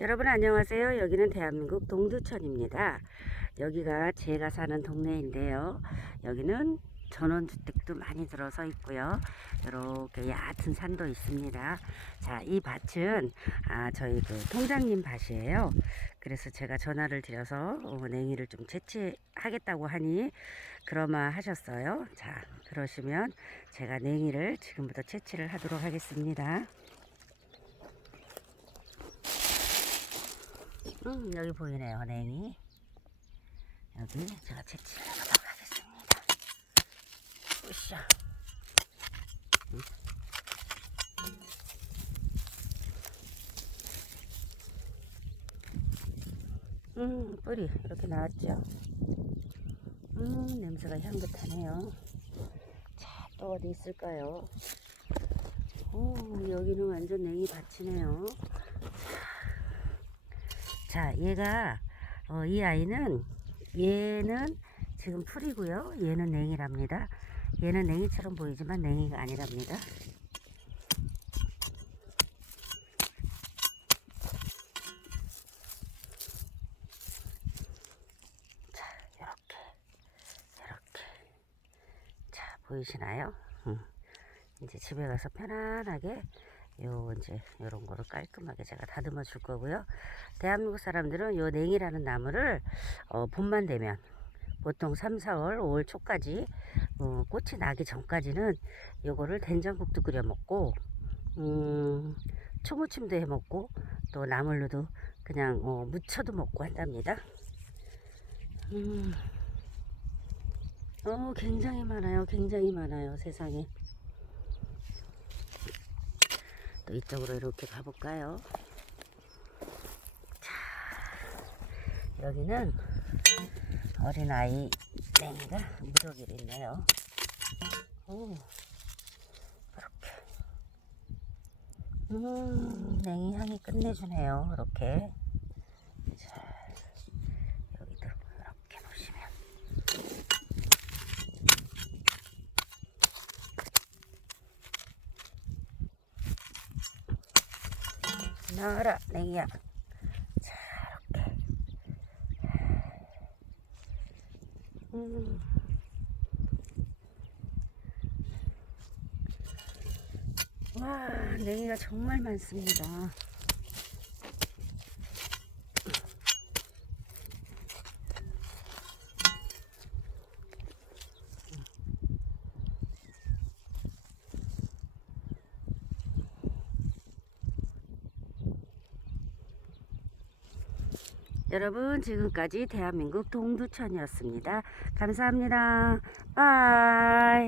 여러분 안녕하세요. 여기는 대한민국 동두천입니다. 여기가 제가 사는 동네인데요. 여기는 전원주택도 많이 들어서 있고요. 이렇게 얕은 산도 있습니다. 자, 이 밭은 아, 저희 그 통장님 밭이에요. 그래서 제가 전화를 드려서 어, 냉이를 좀 채취하겠다고 하니 그러마 하셨어요. 자, 그러시면 제가 냉이를 지금부터 채취를 하도록 하겠습니다. 음, 여기 보이네요, 냉이. 여기 제가 채취를 해보도록 하겠습니다. 으쌰. 음. 음, 뿌리 이렇게 나왔죠. 음, 냄새가 향긋하네요. 자, 또 어디 있을까요? 오, 여기는 완전 냉이 밭이네요. 자, 얘가 어, 이 아이는 얘는 지금 풀이고요. 얘는 냉이랍니다. 얘는 냉이처럼 보이지만 냉이가 아니랍니다. 자, 이렇게 이렇게 자 보이시나요? 음. 이제 집에 가서 편안하게 요 이제 요런 거를 깔끔하게 제가 다듬어 줄 거고요. 대한민국 사람들은 요 냉이라는 나무를 어, 봄만 되면 보통 3, 4월, 5월 초까지 어, 꽃이 나기 전까지는 요거를 된장국도 끓여 먹고 음, 초무침도 해 먹고 또 나물로도 그냥 어, 무쳐도 먹고 한답니다. 음. 어, 굉장히 많아요. 굉장히 많아요. 세상에. 또 이쪽으로 이렇게 가볼까요? 자, 여기는 어린아이 냉이가 무더기로 있네요. 오, 이렇게. 음, 냉이 향이 끝내주네요. 이렇게. 자, 여기도 이렇게 보시면. 나와라, 냉이야. 자, 이렇게. 음. 와, 냉이가 정말 많습니다. 여러분 지금까지 대한민국 동두천이었습니다. 감사합니다. 바이.